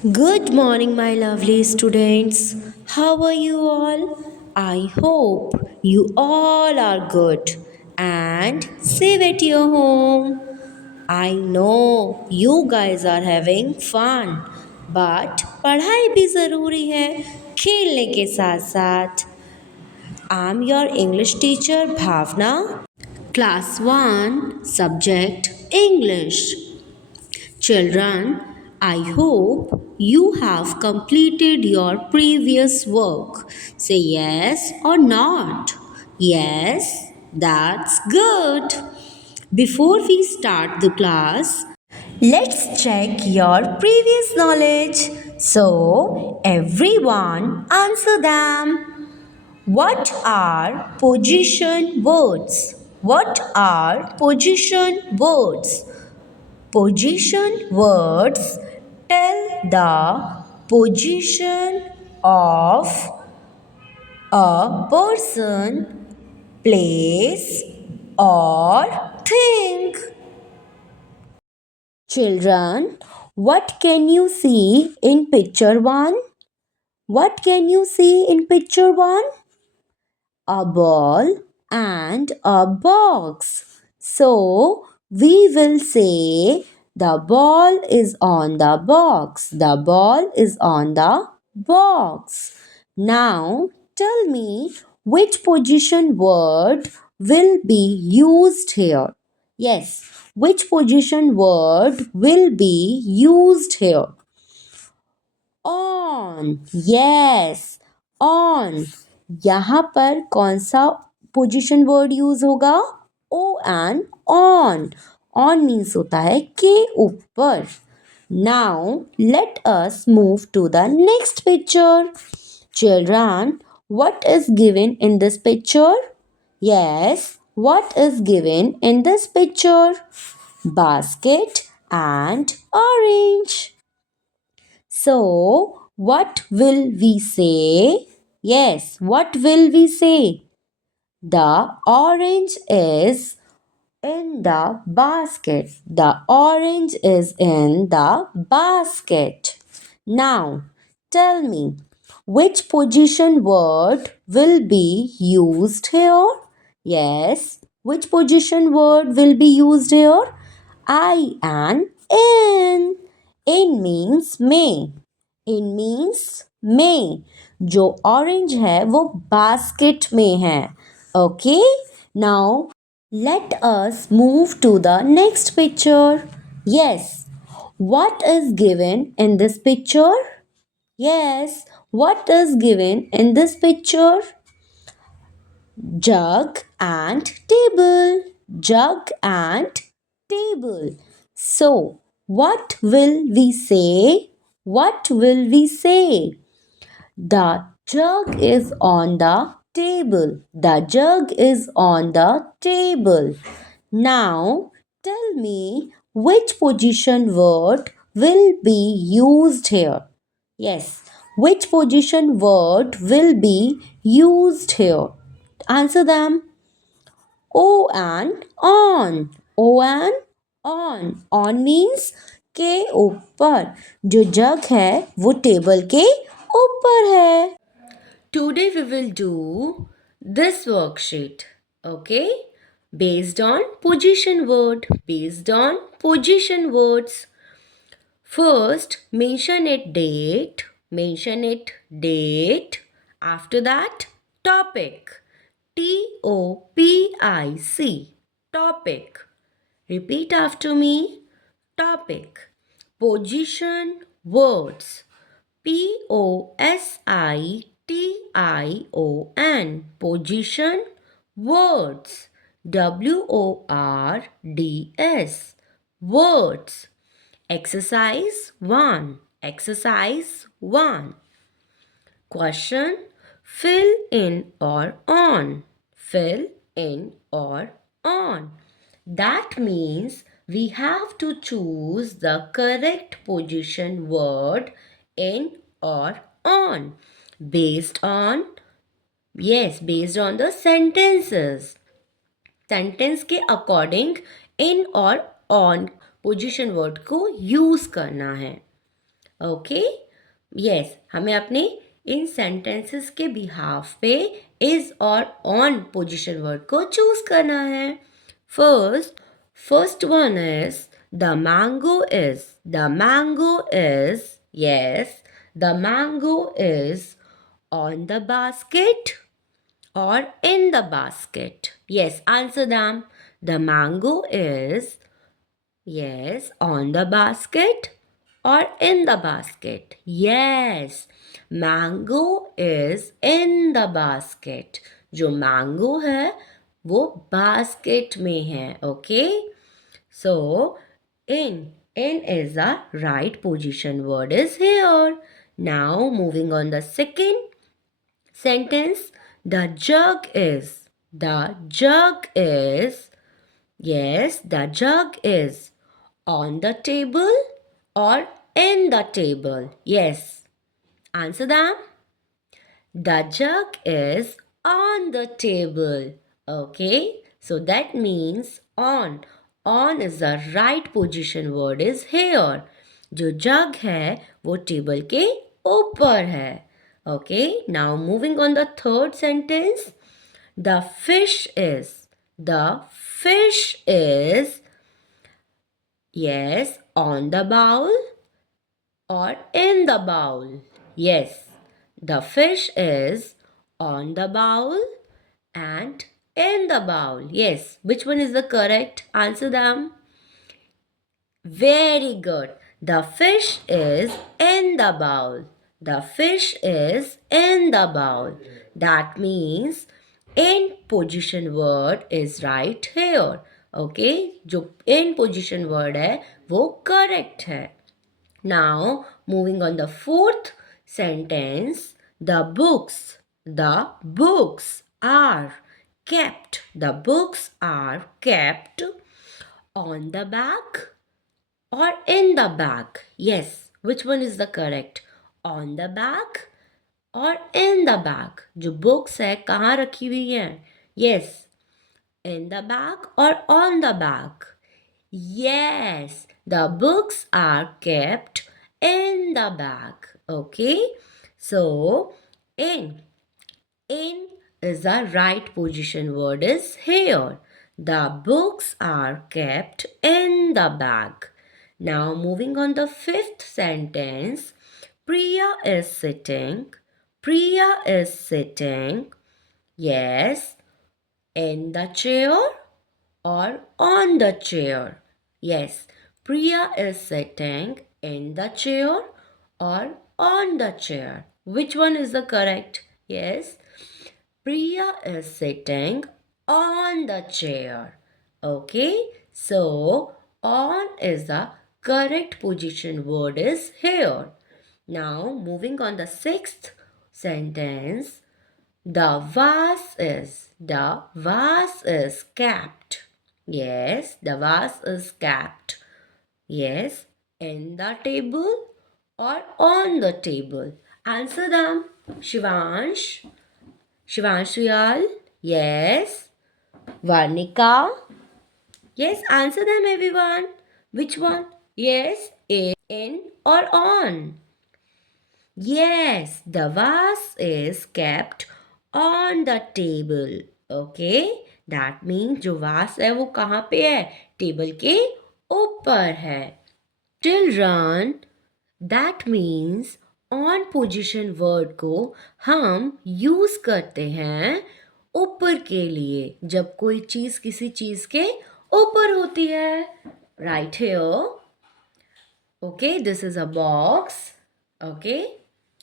Good morning, my lovely students. How are you all? I hope you all are good and safe at your home. I know you guys are having fun, but पढ़ाई भी ज़रूरी है खेलने के साथ साथ. I'm your English teacher Bhavna, Class 1, Subject English. Children, I hope you have completed your previous work. Say yes or not. Yes, that's good. Before we start the class, let's check your previous knowledge. So, everyone answer them. What are position words? What are position words? Position words tell the position of a person, place, or thing. Children, what can you see in picture 1? What can you see in picture 1? A ball and a box. So we will say the ball is on the box. The ball is on the box. Now tell me which position word will be used here. Yes, which position word will be used here? On. Yes, on. यहाँ पर कौन सा position word use होगा? Oh and on. On means होता है के ऊपर. Now let us move to the next picture. Children, what is given in this picture? Yes, what is given in this picture? Basket and orange. So, what will we say? Yes, what will we say? The orange is in the basket. The orange is in the basket. Now, tell me, which position word will be used here? Yes, which position word will be used here? I and in. In means may. In means may. जो orange है वो basket में है. Okay? Now let us move to the next picture. Yes. What is given in this picture? Yes. What is given in this picture? Jug and table. Jug and table. So, what will we say? What will we say? The jug is on the table. The jug is on the table. Now, tell me which position word will be used here? Yes, which position word will be used here? Answer them. O and on. O and on. On means के ऊपर. जो जग है वो table के ऊपर है. Today we will do this worksheet. Okay? Based on position word. Based on position words. First, mention it date. Mention it date. After that, topic. TOPIC. Topic. Repeat after me. Topic. Position words. POSITION. Position words. WORDS. Words. Exercise 1. Exercise 1. Question. Fill in or on. Fill in or on. That means we have to choose the correct position word in or on based on the sentences. Sentence के according इन और on position word को use करना है. Okay yes हमें अपने इन sentences के behalf पे is और ऑन पोजिशन वर्ड को चूज करना है. First one is the mango is. The mango is. Yes the mango is on the basket or in the basket? Yes, answer them. The mango is, yes, on the basket or in the basket? Yes, mango is in the basket. जो mango है वो basket में है. Okay, so in is the right position word is here. Now moving on the second sentence. The jug is. The jug is. Yes, the jug is on the table or in the table. Yes. Answer them. The jug is on the table. Okay. So that means on. On is the right position word is here. जो जग है वो table के ऊपर है. Okay, now moving on the third sentence. The fish is. The fish is, yes, on the bowl or in the bowl. Yes, the fish is on the bowl and in the bowl. Yes, which one is the correct? Answer them. Very good. The fish is in the bowl. The fish is in the bowl. That means in position word is right here. Okay, जो in position word है वो correct है. Now moving on the fourth sentence. The books are kept. The books are kept on the back or in the bag? Yes, which one is the correct? On the bag or in the bag? जो books है कहाँ रखी हुई है? Yes, in the bag or on the bag? Yes, the books are kept in the bag. Okay, so in is the right position word is here. The books are kept in the bag. Now moving on the fifth sentence. Priya is sitting. Priya is sitting. Yes. In the chair or on the chair. Yes. Priya is sitting in the chair or on the chair. Which one is the correct? Yes. Priya is sitting on the chair. Okay. So on is the correct position word is here. Now moving on the sixth sentence. The vase is kept. Yes, the vase is kept. Yes, in the table or on the table. Answer them. Shivansh. Shivansh Suyal. Yes. Varnika. Yes, answer them everyone. Which one? Yes, in or on? Yes, the vase is kept on the table. Okay, that means जो vase है वो कहाँ पे है? Table के ऊपर है. Children, that means on position word को हम use करते हैं ऊपर के लिए जब कोई चीज किसी चीज के ऊपर होती है. Right here. Okay, this is a box. Okay,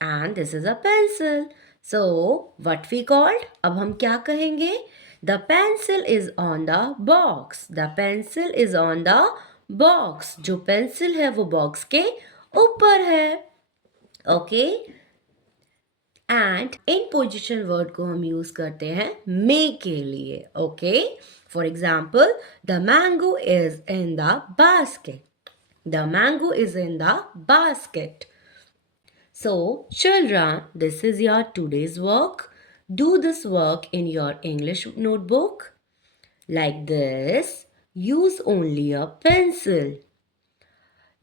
and this is a pencil. So what we called? अब हम क्या कहेंगे? The pencil is on the box. The pencil is on the box. जो pencil है वो box के ऊपर है. Okay. And in position word को हम यूज करते हैं मे के लिए. Okay, for example the mango is in the basket. The mango is in the basket. So, children, this is your today's work. Do this work in your English notebook. Like this, use only a pencil.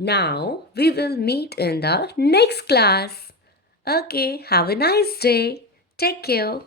Now we will meet in the next class. Okay, have a nice day. Take care.